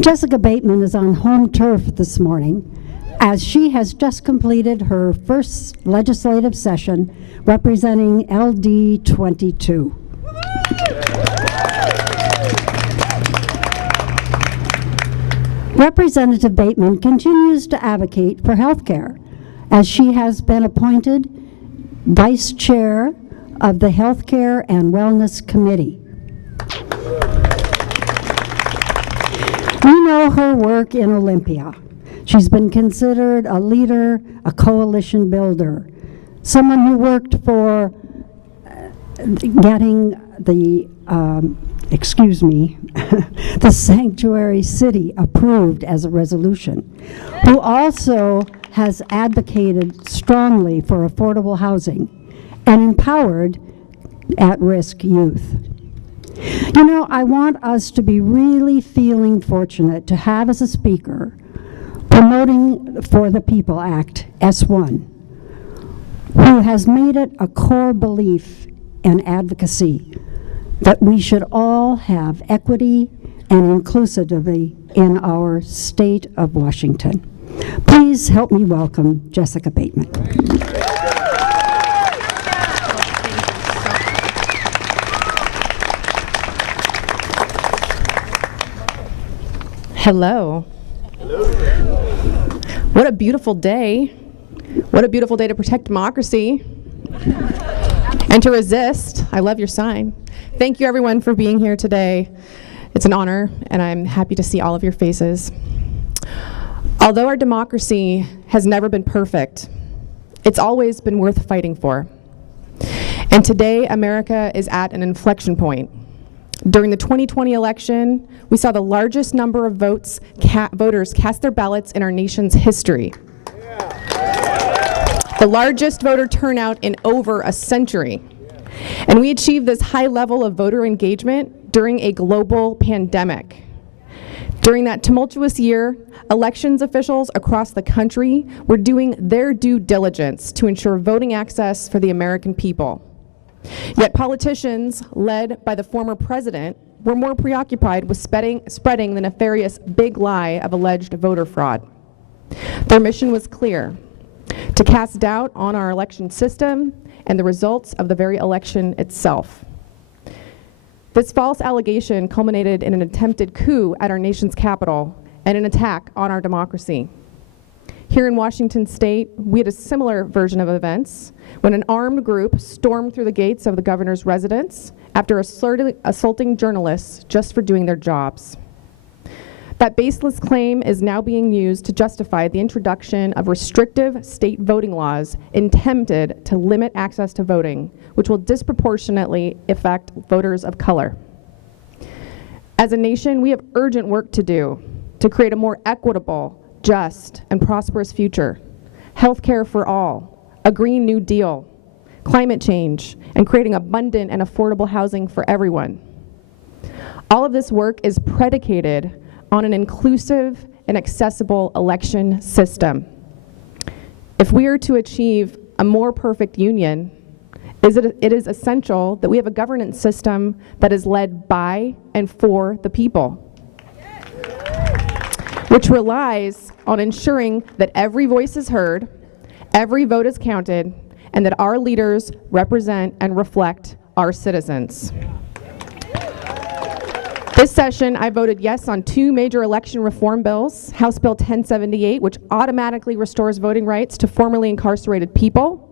Jessica Bateman is on home turf this morning as she has just completed her first legislative session representing LD 22. Representative Bateman continues to advocate for health care as she has been appointed Vice Chair of the Healthcare and Wellness Committee. We know her work in Olympia. She's been considered a leader, a coalition builder, someone who worked for getting the, the sanctuary city approved as a resolution, who also has advocated strongly for affordable housing and empowered at-risk youth. You know, I want us to be really feeling fortunate to have as a speaker Promoting for the People Act, S1, who has made it a core belief and advocacy that we should all have equity and inclusivity in our state of Washington. Please help me welcome Jessica Bateman. Hello. Hello. What a beautiful day. What a beautiful day to protect democracy and to resist. I love your sign. Thank you everyone for being here today. It's an honor and I'm happy to see all of your faces. Although our democracy has never been perfect, it's always been worth fighting for. And today America is at an inflection point. During the 2020 election, we saw the largest number of voters cast their ballots in our nation's history. The largest voter turnout in over a century. And we achieved this high level of voter engagement during a global pandemic. During that tumultuous year, elections officials across the country were doing their due diligence to ensure voting access for the American people. Yet politicians, led by the former president, were more preoccupied with spreading the nefarious big lie of alleged voter fraud. Their mission was clear: to cast doubt on our election system and the results of the very election itself. This false allegation culminated in an attempted coup at our nation's capital and an attack on our democracy. Here in Washington state, we had a similar version of events when an armed group stormed through the gates of the governor's residence after assaulting journalists just for doing their jobs. That baseless claim is now being used to justify the introduction of restrictive state voting laws intended to limit access to voting, which will disproportionately affect voters of color. As a nation, we have urgent work to do to create a more equitable, just, and prosperous future. Healthcare for all, a Green New Deal, climate change, and creating abundant and affordable housing for everyone. All of this work is predicated on an inclusive and accessible election system. If we are to achieve a more perfect union, it is essential that we have a governance system that is led by and for the people, which relies on ensuring that every voice is heard, every vote is counted, and that our leaders represent and reflect our citizens. This session, I voted yes on 2 major election reform bills: House Bill 1078, which automatically restores voting rights to formerly incarcerated people,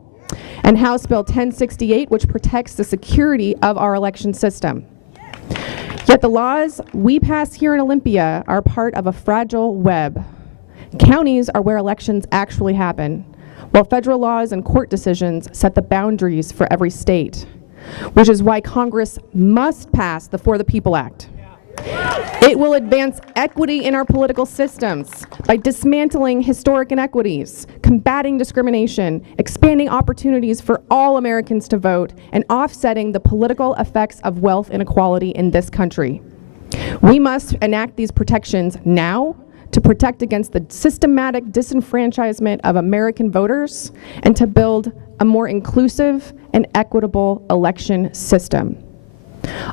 and House Bill 1068, which protects the security of our election system. Yet the laws we pass here in Olympia are part of a fragile web. Counties are where elections actually happen, while federal laws and court decisions set the boundaries for every state, which is why Congress must pass the For the People Act. It will advance equity in our political systems by dismantling historic inequities, combating discrimination, expanding opportunities for all Americans to vote, and offsetting the political effects of wealth inequality in this country. We must enact these protections now to protect against the systematic disenfranchisement of American voters and to build a more inclusive and equitable election system.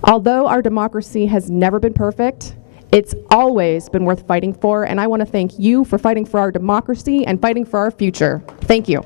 Although our democracy has never been perfect, It's always been worth fighting for, and I want to thank you for fighting for our democracy and fighting for our future. Thank you.